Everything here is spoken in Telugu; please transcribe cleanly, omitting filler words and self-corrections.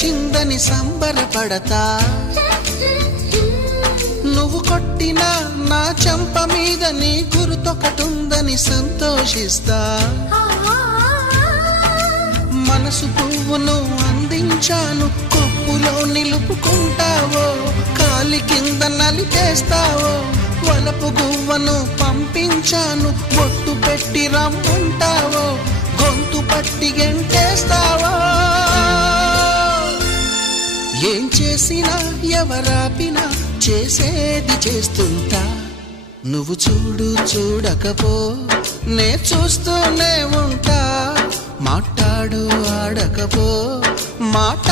వచ్చిందని సంబరపడతా, నువ్వు కొట్టిన నా చెంప మీద నీ గురుతొకటుందని సంతోషిస్తా. మనసు పువ్వును అందించాను, కొప్పులో నిలుపుకుంటావో, కాలి కింద నలిపేస్తావో. వలపు గువ్వను పంపించాను, బొట్టు పెట్టి రమ్ముంటావో, గొంతు పట్టి గెంటేస్తావో. ఏం చేసినా ఎవరాపినా చేసేది చేస్తుంటా. నువ్వు చూడు చూడకపో నే చూస్తూనే ఉంటా. మాట్లాడు ఆడకపో మాట